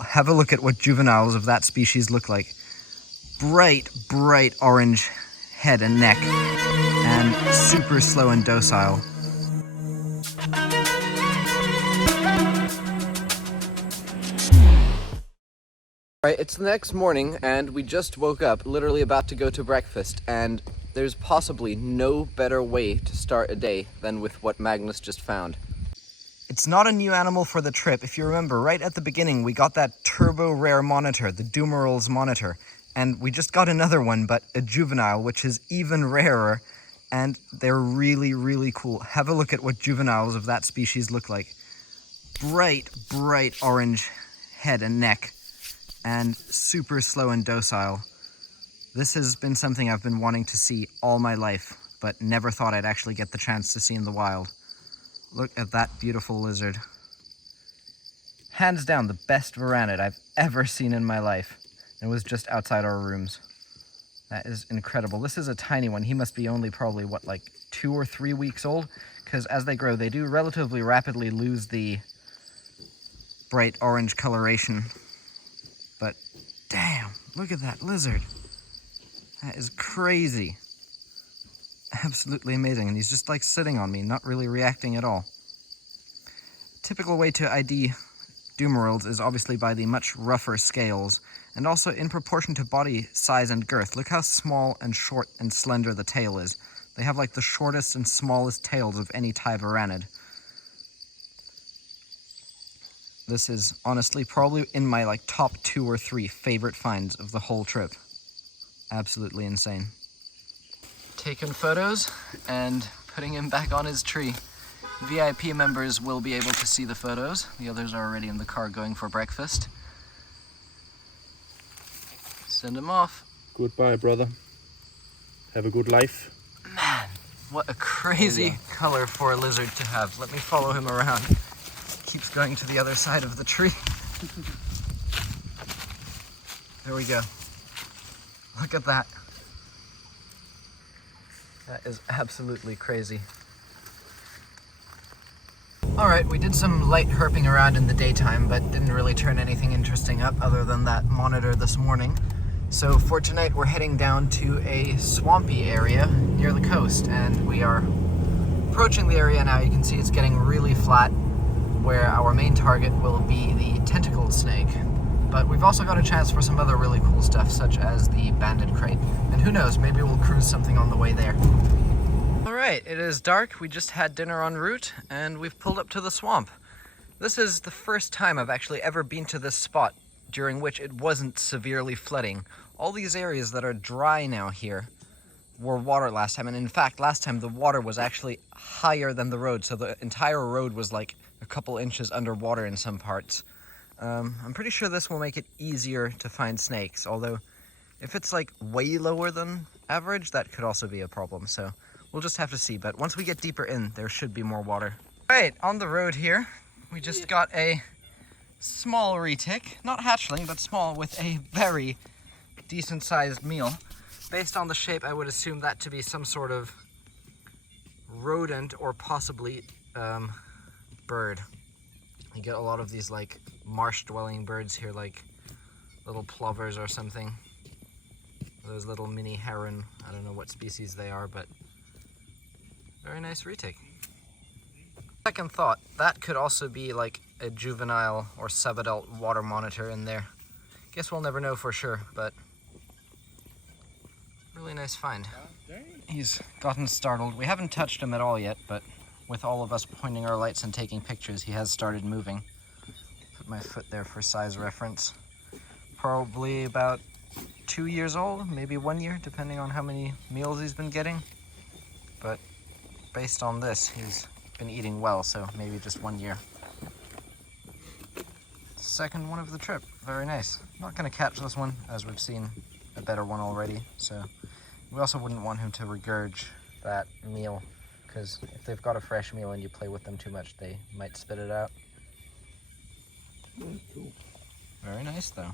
Have a look at what juveniles of that species look like. Bright orange head and neck, and super slow and docile. Alright, it's the next morning and we just woke up, literally about to go to breakfast, and there's possibly no better way to start a day than with what Magnus just found. It's not a new animal for the trip. If you remember, right at the beginning we got that turbo rare monitor, the Dumeril's monitor, and we just got another one, but a juvenile, which is even rarer, and they're really cool. Have a look at what juveniles of that species look like. Bright orange head and neck, and super slow and docile. This has been something I've been wanting to see all my life, but never thought I'd actually get the chance to see in the wild. Look at that beautiful lizard. Hands down the best varanid I've ever seen in my life. It was just outside our rooms. That is incredible. This is a tiny one. He must be only probably, what, like 2 or 3 weeks old? Because as they grow, they do relatively rapidly lose the bright orange coloration. But damn, look at that lizard. That is crazy. Absolutely amazing. And he's just like sitting on me, not really reacting at all. Typical way to ID Dumerils is obviously by the much rougher scales, and also in proportion to body size and girth. Look how small and short and slender the tail is. They have like the shortest and smallest tails of any Thai varanid. This is honestly probably in my like top 2 or 3 favorite finds of the whole trip. Absolutely insane. Taking photos and putting him back on his tree. VIP members will be able to see the photos. The others are already in the car going for breakfast. Send him off. Goodbye, brother. Have a good life. Man, what a crazy color for a lizard to have. Let me follow him around. Keeps going to the other side of the tree. There we go. Look at that. That is absolutely crazy. Alright, we did some light herping around in the daytime, but didn't really turn anything interesting up other than that monitor this morning. So for tonight we're heading down to a swampy area near the coast, and we are approaching the area now. You can see it's getting really flat, where our main target will be the tentacled snake. But we've also got a chance for some other really cool stuff, such as the banded krait. And who knows, maybe we'll cruise something on the way there. Alright, it is dark. We just had dinner en route, and we've pulled up to the swamp. This is the first time I've actually ever been to this spot during which it wasn't severely flooding. All these areas that are dry now here were water last time, and in fact, last time the water was actually higher than the road, so the entire road was like a couple inches underwater in some parts. I'm pretty sure this will make it easier to find snakes, although if it's like way lower than average, that could also be a problem, so we'll just have to see. But once we get deeper in, there should be more water. Right, on the road here, we just got a small retic, not hatchling, but small, with a very decent sized meal. Based on the shape, I would assume that to be some sort of rodent or possibly bird. You get a lot of these like marsh dwelling birds here, like little plovers or something. Those little mini heron, I don't know what species they are, but very nice retic. Second thought, that could also be like a juvenile or subadult water monitor in there. Guess we'll never know for sure, but really nice find. He's gotten startled. We haven't touched him at all yet, but with all of us pointing our lights and taking pictures, he has started moving. Put my foot there for size reference. Probably about 2 years old, maybe 1 year, depending on how many meals he's been getting. But based on this, he's been eating well, so maybe just 1 year. Second one of the trip, very nice. Not gonna catch this one, as we've seen a better one already, so we also wouldn't want him to regurge that meal, because if they've got a fresh meal and you play with them too much, they might spit it out. Cool. Very nice though.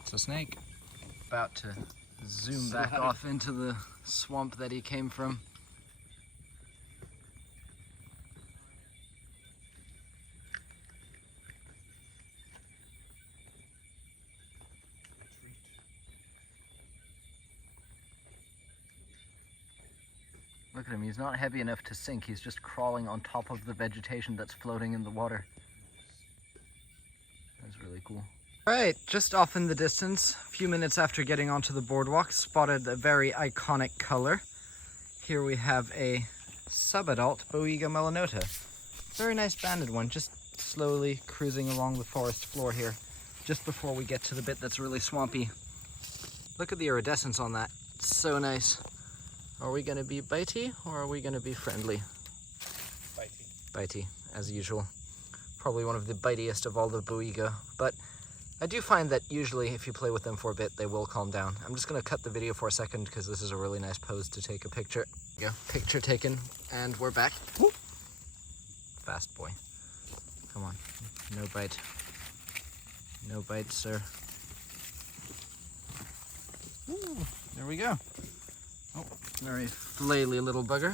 It's a snake. About to zoom back off into the swamp that he came from. Look at him, he's not heavy enough to sink, he's just crawling on top of the vegetation that's floating in the water. That's really cool. Alright, just off in the distance, a few minutes after getting onto the boardwalk, spotted a very iconic color. Here we have a subadult Boiga melanota. Very nice banded one, just slowly cruising along the forest floor here, just before we get to the bit that's really swampy. Look at the iridescence on that, it's so nice. Are we going to be bitey or are we going to be friendly? Bitey. Bitey, as usual. Probably one of the bitiest of all the Boiga, but I do find that usually if you play with them for a bit, they will calm down. I'm just going to cut the video for a second because this is a really nice pose to take a picture. There you go, picture taken, and we're back. Whoop. Fast boy. Come on, no bite. No bite, sir. Ooh, there we go. Oh, very flaily little bugger.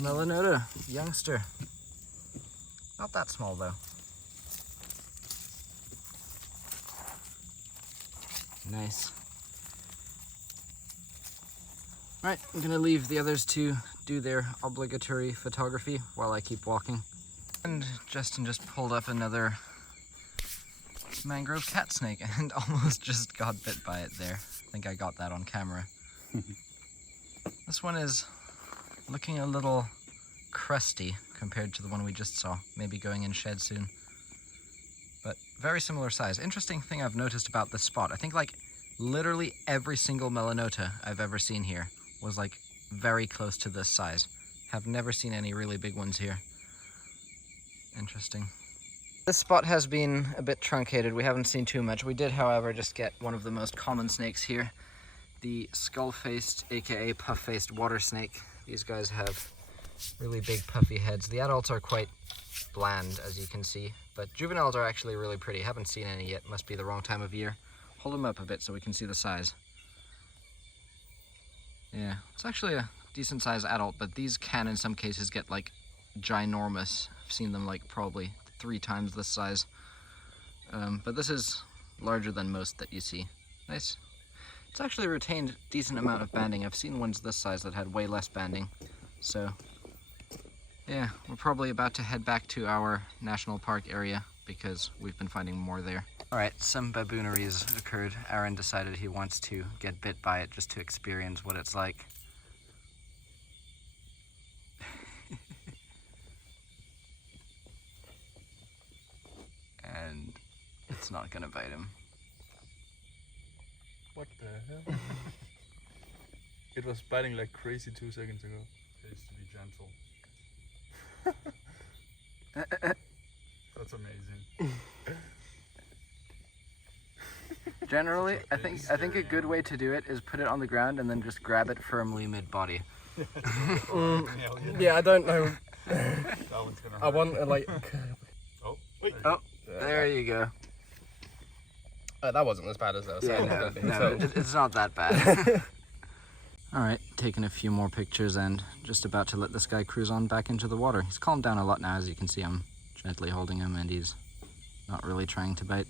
Melanota, youngster. Not that small though. Nice. Alright, I'm gonna leave the others to do their obligatory photography while I keep walking. And Justin just pulled up another mangrove cat snake and almost just got bit by it there. I think I got that on camera. This one is looking a little crusty compared to the one we just saw. Maybe going in shed soon. But very similar size. Interesting thing I've noticed about this spot. I think like literally every single melanota I've ever seen here was like very close to this size. Have never seen any really big ones here. Interesting. This spot has been a bit truncated. We haven't seen too much. We did, however, just get one of the most common snakes here. The skull-faced, aka puff-faced water snake. These guys have really big puffy heads. The adults are quite bland, as you can see, but juveniles are actually really pretty. Haven't seen any yet. Must be the wrong time of year. Hold them up a bit so we can see the size. Yeah, it's actually a decent sized adult, but these can in some cases get like ginormous. I've seen them like probably 3 times this size. But this is larger than most that you see. Nice. It's actually retained a decent amount of banding. I've seen ones this size that had way less banding. So yeah, we're probably about to head back to our national park area because we've been finding more there. Alright, some babooneries occurred. Aaron decided he wants to get bit by it just to experience what it's like. And it's not gonna bite him. What the hell? It was biting like crazy 2 seconds ago. It used to be gentle. That's amazing. Generally, I think a good way to do it is put it on the ground and then just grab it firmly mid-body. Yeah, I don't know. That one's gonna hurt. I want like. Oh, wait. Oh, there you go. That wasn't as bad as I was saying. Yeah, it was gonna be, no, so. it's not that bad. Alright, taking a few more pictures and just about to let this guy cruise on back into the water. He's calmed down a lot now, as you can see. I'm gently holding him and he's not really trying to bite.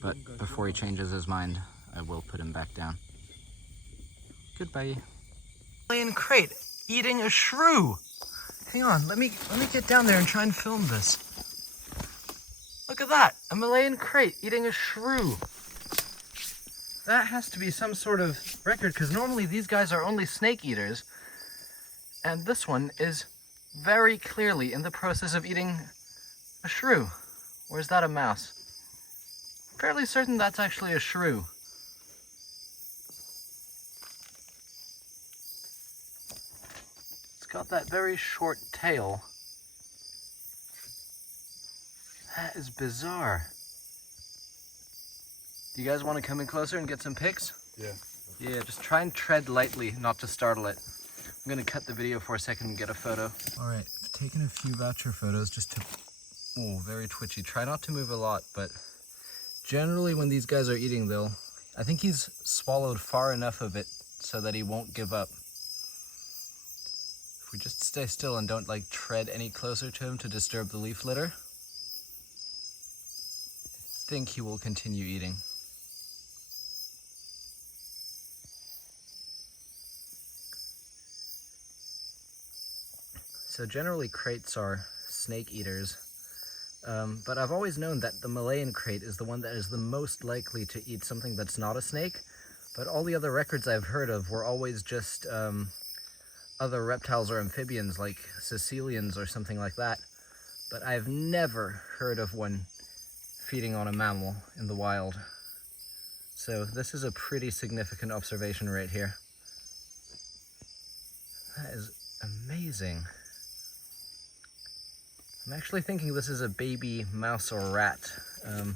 But before he changes his mind, I will put him back down. Goodbye. Malayan Krait eating a shrew. Hang on, let me get down there and try and film this. Look at that, a Malayan Krait eating a shrew. That has to be some sort of record because normally these guys are only snake eaters. And this one is very clearly in the process of eating a shrew. Or is that a mouse? Fairly certain that's actually a shrew. It's got that very short tail. That is bizarre. Do you guys want to come in closer and get some pics? Yeah. Yeah, just try and tread lightly, not to startle it. I'm going to cut the video for a second and get a photo. Alright, I've taken a few voucher photos just to... Oh, very twitchy. Try not to move a lot, but generally when these guys are eating, I think he's swallowed far enough of it so that he won't give up. If we just stay still and don't like tread any closer to him to disturb the leaf litter, I think he will continue eating. So generally kraits are snake eaters, but I've always known that the Malayan krait is the one that is the most likely to eat something that's not a snake, but all the other records I've heard of were always just other reptiles or amphibians like caecilians or something like that, but I've never heard of one feeding on a mammal in the wild. So this is a pretty significant observation right here. That is amazing. I'm actually thinking this is a baby mouse or rat. I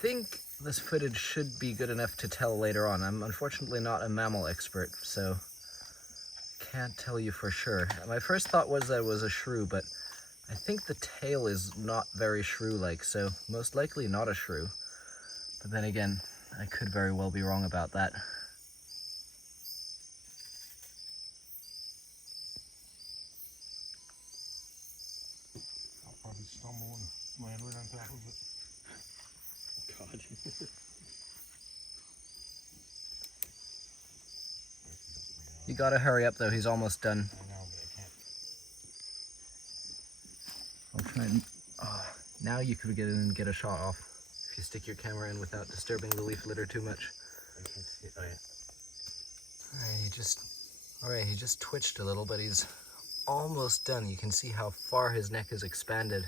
think this footage should be good enough to tell later on. I'm unfortunately not a mammal expert, so can't tell you for sure. My first thought was that it was a shrew, but I think the tail is not very shrew-like, so most likely not a shrew. But then again, I could very well be wrong about that. I'll probably stumble and land right on top of it. God. You gotta hurry up though, he's almost done. I know, but I can't. I'll try and... Oh, now you could get in and get a shot off. If you stick your camera in without disturbing the leaf litter too much. I can see it. Oh, yeah. Alright, he just twitched a little, but he's almost done. You can see how far his neck is expanded.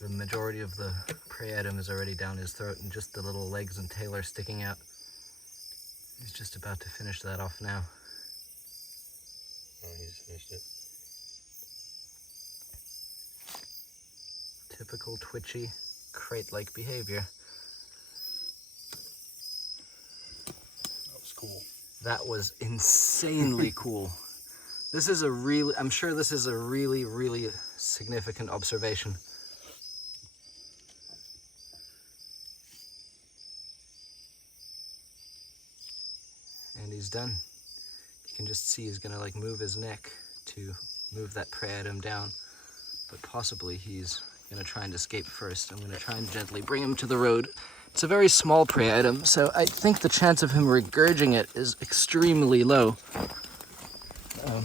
The majority of the prey item is already down his throat, and just the little legs and tail are sticking out. He's just about to finish that off now. Oh, he's finished it. Typical twitchy, krait-like behavior. That was cool. That was insanely cool. This is a really, I'm sure this is a really, really significant observation. And he's done. You can just see he's gonna like move his neck to move that prey item down, but possibly he's gonna try and escape first. I'm gonna try and gently bring him to the road. It's a very small prey item, so I think the chance of him regurging it is extremely low. I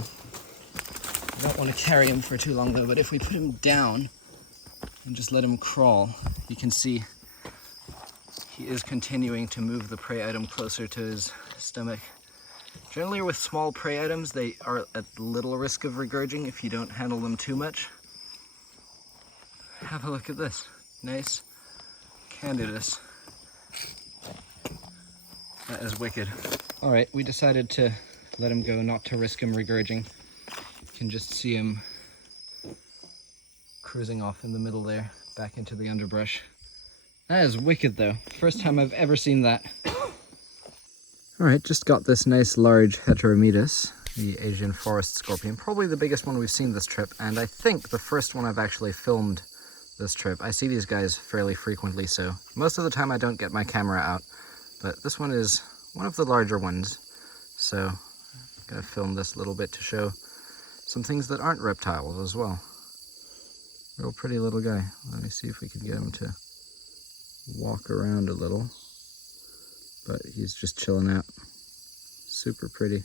don't want to carry him for too long though, but if we put him down and just let him crawl, you can see he is continuing to move the prey item closer to his stomach. Generally with small prey items, they are at little risk of regurging if you don't handle them too much. Have a look at this. Nice Candidus. That is wicked. Alright, we decided to let him go, not to risk him regurging. You can just see him cruising off in the middle there, back into the underbrush. That is wicked though. First time I've ever seen that. Alright, just got this nice large Heterometus, the Asian forest scorpion. Probably the biggest one we've seen this trip, and I think the first one I've actually filmed this trip. I see these guys fairly frequently, so most of the time I don't get my camera out, but this one is one of the larger ones. So I'm gonna film this a little bit to show some things that aren't reptiles as well. Real pretty little guy. Let me see if we can get him to walk around a little, but he's just chilling out. Super pretty.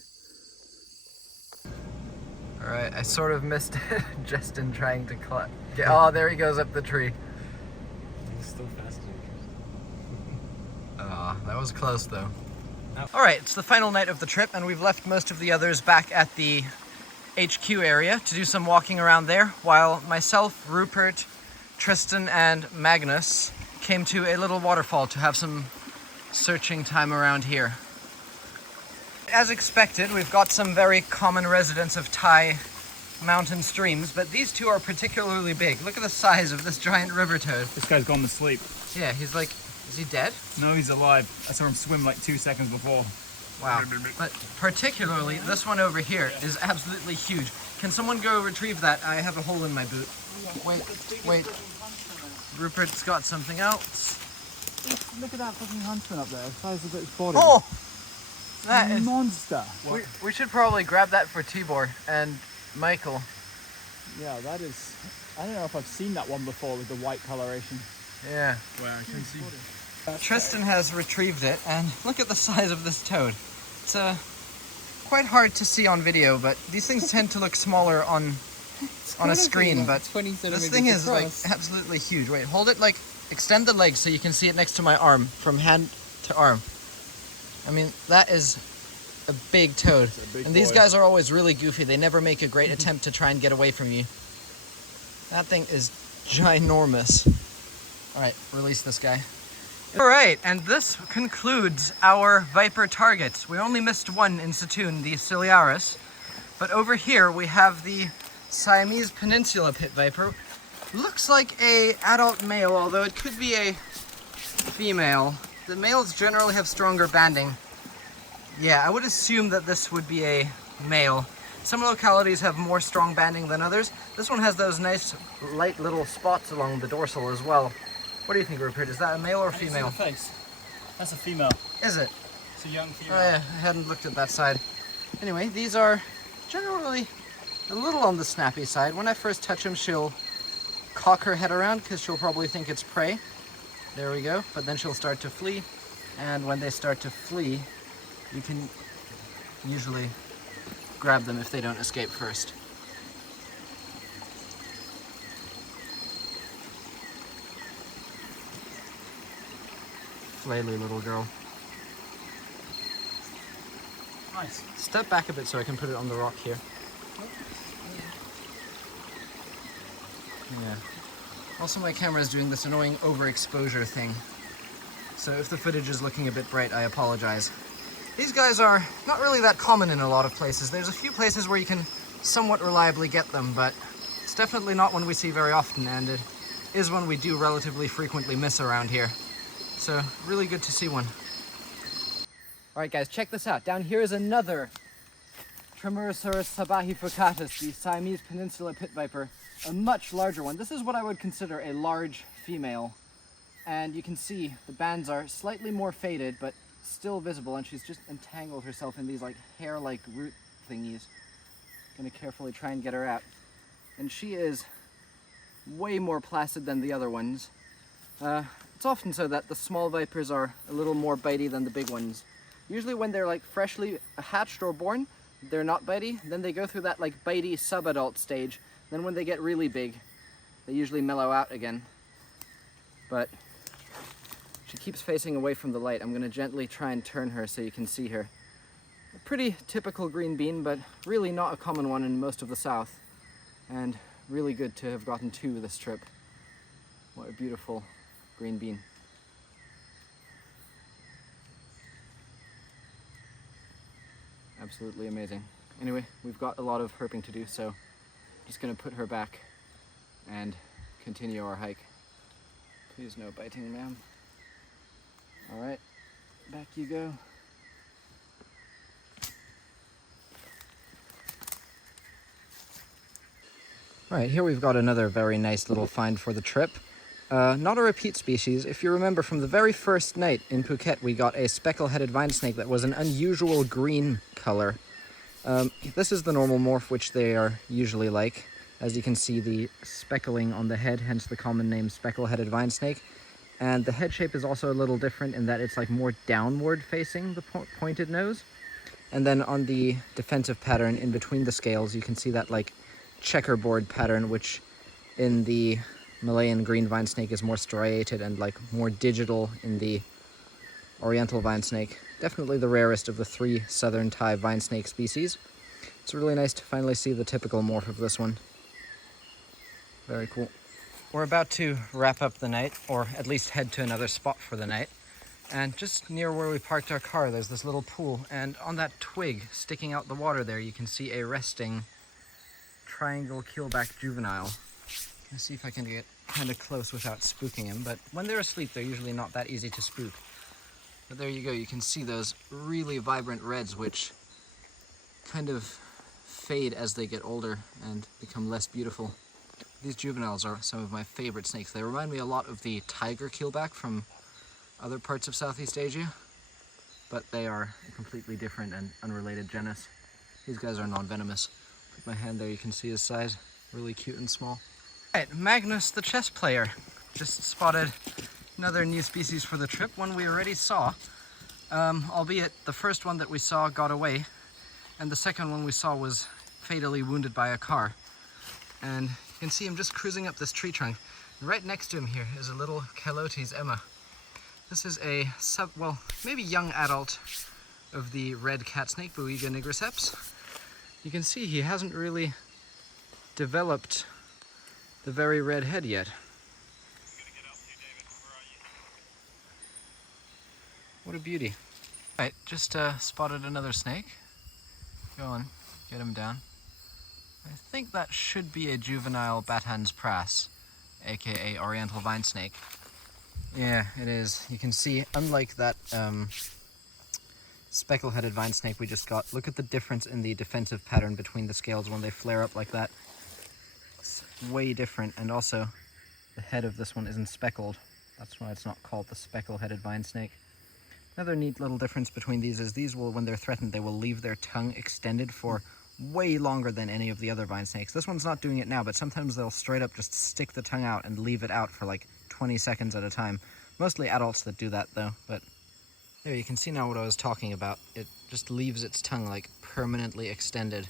Alright, I sort of missed it just in trying to climb. Oh, there he goes up the tree. He's still faster. That was close though. Alright, it's the final night of the trip and we've left most of the others back at the HQ area to do some walking around there, while myself, Rupert, Tristan and Magnus came to a little waterfall to have some searching time around here. As expected, we've got some very common residents of Thai mountain streams, but these two are particularly big. Look at the size of this giant river toad. This guy's gone to sleep. Yeah, he's like, is he dead? No, he's alive. I saw him swim like 2 seconds before. Wow. But particularly, this one over here is absolutely huge. Can someone go retrieve that? I have a hole in my boot. Wait. Rupert's got something else. Look at that fucking huntsman up there. The size of its body. Oh! That is... monster. We should probably grab that for Tibor and Michael. Yeah, that is... I don't know if I've seen that one before with the white coloration. Yeah. Well, I can see. Tristan has retrieved it, and look at the size of this toad. It's a quite hard to see on video, but these things tend to look smaller on a screen, but 20 this thing is like across. absolutely huge. Wait, hold it, like extend the leg so you can see it next to my arm, from hand to arm. I mean, that is a big toad. And these guys are always really goofy. They never make a great attempt to try and get away from you. That thing is ginormous. All right, release this guy. All right, and this concludes our viper targets. We only missed one in Satoon, the Ciliaris, but over here we have the Siamese Peninsula pit viper. Looks like a adult male, although it could be a female. The males generally have stronger banding. Yeah, I would assume that this would be a male. Some localities have more strong banding than others. This one has those nice light little spots along the dorsal as well. What do you think, Rupert? Is that a male or female? Face. That's a female. Is it? It's a young female. Oh yeah, I hadn't looked at that side. Anyway, these are generally a little on the snappy side. When I first touch them, she'll cock her head around because she'll probably think it's prey. There we go. But then she'll start to flee. And when they start to flee, you can usually grab them if they don't escape first. Flaily little girl. Nice. Step back a bit so I can put it on the rock here. Yeah. Also, my camera is doing this annoying overexposure thing. So if the footage is looking a bit bright, I apologize. These guys are not really that common in a lot of places. There's a few places where you can somewhat reliably get them, but it's definitely not one we see very often, and it is one we do relatively frequently miss around here. So really good to see one. All right, guys, check this out. Down here is another Tremerosaurus sabahifurcatus, the Siamese Peninsula pit viper, a much larger one. This is what I would consider a large female, and you can see the bands are slightly more faded, but still visible, and she's just entangled herself in these like hair-like root thingies. Gonna carefully try and get her out. And she is way more placid than the other ones. It's often so that the small vipers are a little more bitey than the big ones. Usually when they're like freshly hatched or born, they're not bitey. Then they go through that like bitey subadult stage. Then when they get really big, they usually mellow out again. But she keeps facing away from the light. I'm gonna gently try and turn her so you can see her. A pretty typical green bean, but really not a common one in most of the south. And really good to have gotten two this trip. What a beautiful green bean. Absolutely amazing. Anyway, we've got a lot of herping to do, so I'm just gonna put her back and continue our hike. Please no biting, ma'am. All right, back you go. All right, here we've got another very nice little find for the trip. Not a repeat species. If you remember from the very first night in Phuket, we got a speckle-headed vine snake that was an unusual green color. This is the normal morph, which they are usually like. As you can see, the speckling on the head, hence the common name speckle-headed vine snake. And the head shape is also a little different in that it's like more downward facing the pointed nose. And then on the defensive pattern in between the scales, you can see that like checkerboard pattern, which in the Malayan green vine snake is more striated and like more digital in the oriental vine snake. Definitely the rarest of the three southern Thai vine snake species. It's really nice to finally see the typical morph of this one. Very cool. We're about to wrap up the night, or at least head to another spot for the night. And just near where we parked our car, there's this little pool, and on that twig sticking out the water there, you can see a resting triangle keelback juvenile. Let's see if I can get kind of close without spooking him, but when they're asleep, they're usually not that easy to spook. But there you go, you can see those really vibrant reds, which kind of fade as they get older and become less beautiful. These juveniles are some of my favorite snakes. They remind me a lot of the tiger keelback from other parts of Southeast Asia, but they are a completely different and unrelated genus. These guys are non-venomous. Put my hand there, you can see his size, really cute and small. Right, Magnus the chess player. Just spotted another new species for the trip, one we already saw, albeit the first one that we saw got away. and the second one we saw was fatally wounded by a car. And you can see him just cruising up this tree trunk. Right next to him here is a little Calotes Emma. This is a maybe young adult of the red cat snake, Boiga nigriceps. You can see he hasn't really developed the very red head yet. What a beauty. Alright, just spotted another snake. Go on, get him down. I think that should be a juvenile Batans pras, aka oriental vine snake. Yeah, it is. You can see, unlike that speckle-headed vine snake we just got, look at the difference in the defensive pattern between the scales when they flare up like that. It's way different, and also the head of this one isn't speckled. That's why it's not called the speckle-headed vine snake. Another neat little difference between these is these will, when they're threatened, they will leave their tongue extended for way longer than any of the other vine snakes. This one's not doing it now, but sometimes they'll straight up just stick the tongue out and leave it out for like 20 seconds at a time. Mostly adults that do that though, but there you can see now what I was talking about. It just leaves its tongue like permanently extended.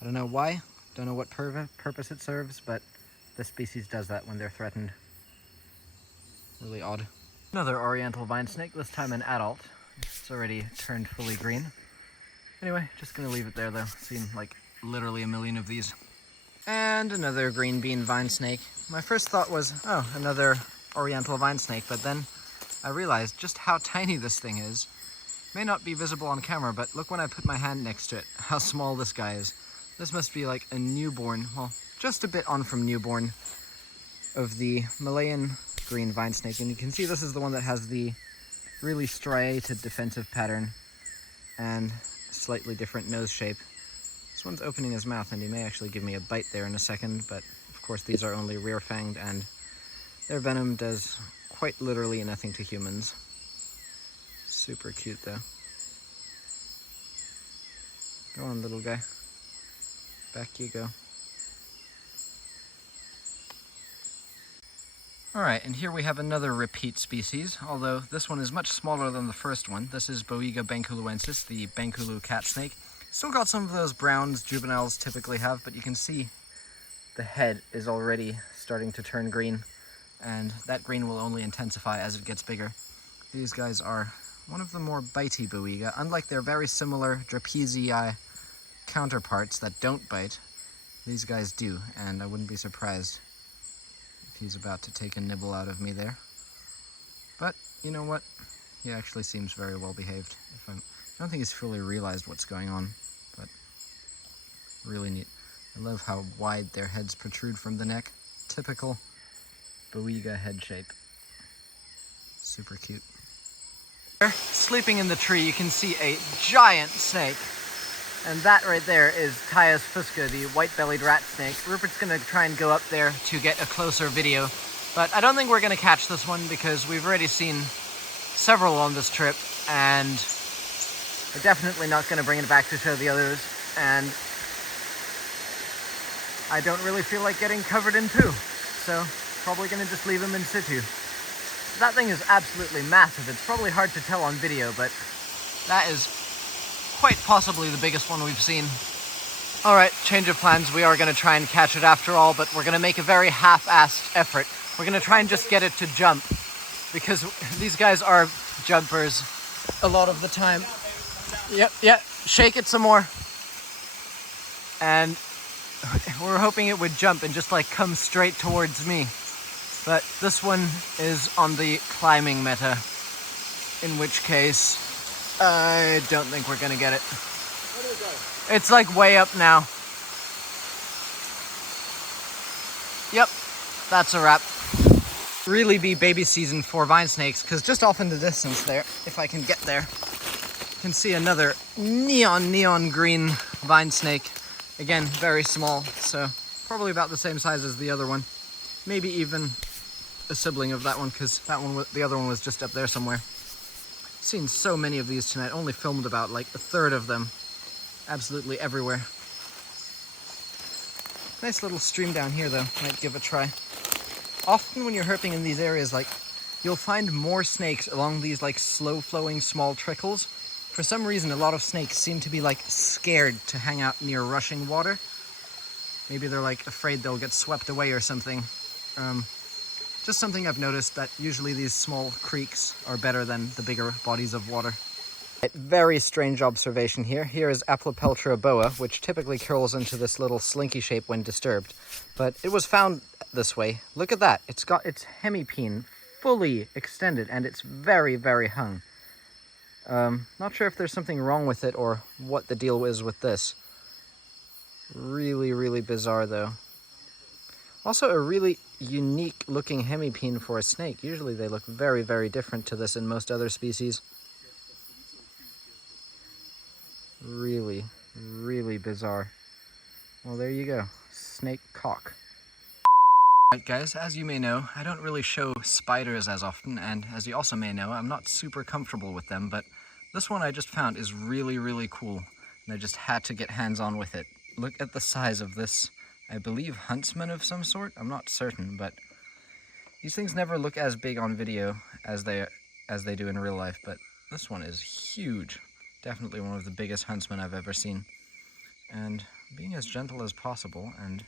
I don't know why, don't know what purpose it serves, but this species does that when they're threatened. Really odd. Another oriental vine snake, this time an adult. It's already turned fully green. Anyway, just gonna leave it there though. Seen like literally a million of these. And another green bean vine snake. My first thought was, oh, another oriental vine snake, but then I realized just how tiny this thing is. May not be visible on camera, but look when I put my hand next to it, how small this guy is. This must be like a newborn, well, just a bit on from newborn, of the Malayan green vine snake. And you can see this is the one that has the really striated defensive pattern and slightly different nose shape. This one's opening his mouth, and he may actually give me a bite there in a second, but of course these are only rear-fanged, and their venom does quite literally nothing to humans. Super cute though. Go on, little guy. Back you go. Alright, and here we have another repeat species, although this one is much smaller than the first one. This is Boiga bankuluensis, the Bankulu cat snake. Still got some of those browns juveniles typically have, but you can see the head is already starting to turn green, and that green will only intensify as it gets bigger. These guys are one of the more bitey Boiga. Unlike their very similar Drapezii counterparts that don't bite, these guys do, and I wouldn't be surprised if he's about to take a nibble out of me there. But you know what? He actually seems very well behaved. I don't think he's fully realized what's going on, but really neat. I love how wide their heads protrude from the neck. Typical Boiga head shape. Super cute. Sleeping in the tree, you can see a giant snake. And that right there is Caius fusca, the white-bellied rat snake. Rupert's gonna try and go up there to get a closer video, but I don't think we're gonna catch this one because we've already seen several on this trip, and we're definitely not gonna bring it back to show the others, and I don't really feel like getting covered in poo, so probably gonna just leave him in situ. That thing is absolutely massive. It's probably hard to tell on video, but that is quite possibly the biggest one we've seen. All right, change of plans. We are going to try and catch it after all, but we're going to make a very half-assed effort. We're going to try and just get it to jump, because these guys are jumpers a lot of the time. Yep, shake it some more. And we're hoping it would jump and just like come straight towards me. But this one is on the climbing meta, in which case I don't think we're gonna get it. It's like way up now. Yep, that's a wrap. Really be baby season for vine snakes, because just off in the distance there, if I can get there, you can see another neon green vine snake. Again, very small, so probably about the same size as the other one. Maybe even a sibling of that one, because the other one was just up there somewhere. Seen so many of these tonight, only filmed about like a third of them. Absolutely everywhere. Nice little stream down here though, might give a try. Often when you're herping in these areas, like, you'll find more snakes along these like slow flowing small trickles For some reason, a lot of snakes seem to be like scared to hang out near rushing water. Maybe they're like afraid they'll get swept away or something. Just something I've noticed, that usually these small creeks are better than the bigger bodies of water. Very strange observation here. Here is Aplepeltra boa, which typically curls into this little slinky shape when disturbed. But it was found this way. Look at that. It's got its hemipene fully extended and it's very, very hung. Not sure if there's something wrong with it or what the deal is with this. Really, really bizarre though. Also a really unique looking hemipene for a snake. Usually they look very, very different to this in most other species. Really, really bizarre. Well, there you go. Snake cock. Right guys, as you may know, I don't really show spiders as often, and as you also may know, I'm not super comfortable with them, but this one I just found is really, really cool, and I just had to get hands-on with it. Look at the size of this, I believe huntsman of some sort? I'm not certain, but these things never look as big on video as they do in real life, but this one is huge. Definitely one of the biggest huntsmen I've ever seen. And being as gentle as possible, and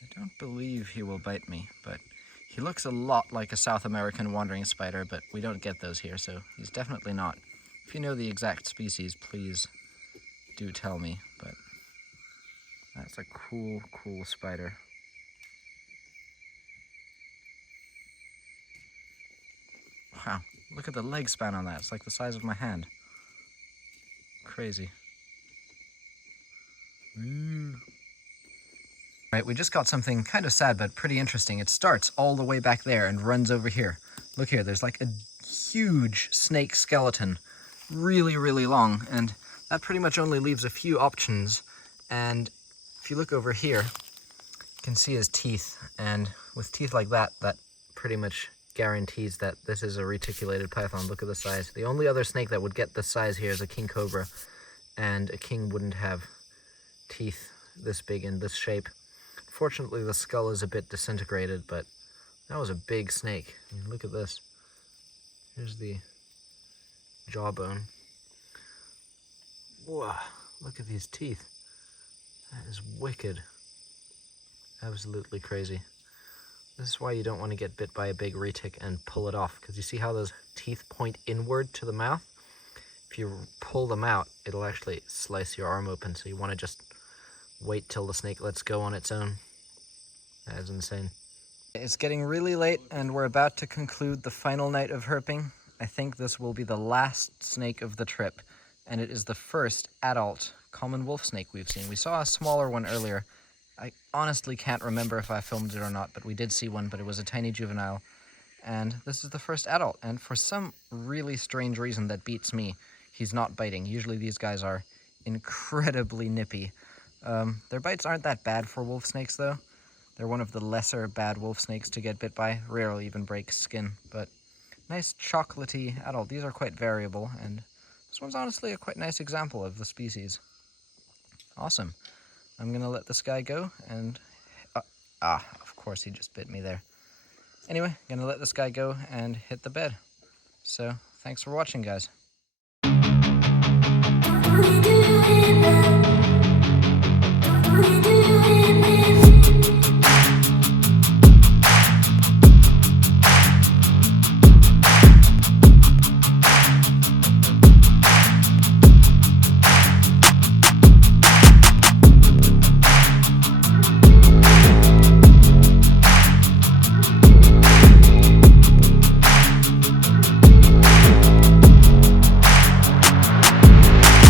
I don't believe he will bite me, but he looks a lot like a South American wandering spider, but we don't get those here, so he's definitely not. If you know the exact species, please do tell me, but that's a cool, cool spider. Wow, look at the leg span on that. It's like the size of my hand. Crazy. Right, we just got something kind of sad but pretty interesting. It starts all the way back there and runs over here. Look here, there's like a huge snake skeleton. Really, really long, and that pretty much only leaves a few options. And if you look over here, you can see his teeth, and with teeth like that, that pretty much guarantees that this is a reticulated python. Look at the size. The only other snake that would get this size here is a king cobra, and a king wouldn't have teeth this big in this shape. Fortunately, the skull is a bit disintegrated, but that was a big snake. I mean, look at this. Here's the jawbone. Whoa, look at these teeth. That is wicked. Absolutely crazy. This is why you don't want to get bit by a big retic and pull it off, because you see how those teeth point inward to the mouth? If you pull them out, it'll actually slice your arm open, so you want to just wait till the snake lets go on its own. That is insane. It's getting really late, and we're about to conclude the final night of herping. I think this will be the last snake of the trip, and it is the first adult common wolf snake we've seen. We saw a smaller one earlier. I honestly can't remember if I filmed it or not, but we did see one, but it was a tiny juvenile. And this is the first adult, and for some really strange reason that beats me, he's not biting. Usually these guys are incredibly nippy. Their bites aren't that bad for wolf snakes though. They're one of the lesser bad wolf snakes to get bit by, rarely even break skin, but nice chocolatey adult. These are quite variable, and this one's honestly a quite nice example of the species. Awesome. I'm gonna let this guy go, and of course he just bit me there. Anyway, gonna let this guy go and hit the bed. So, thanks for watching, guys. We do it.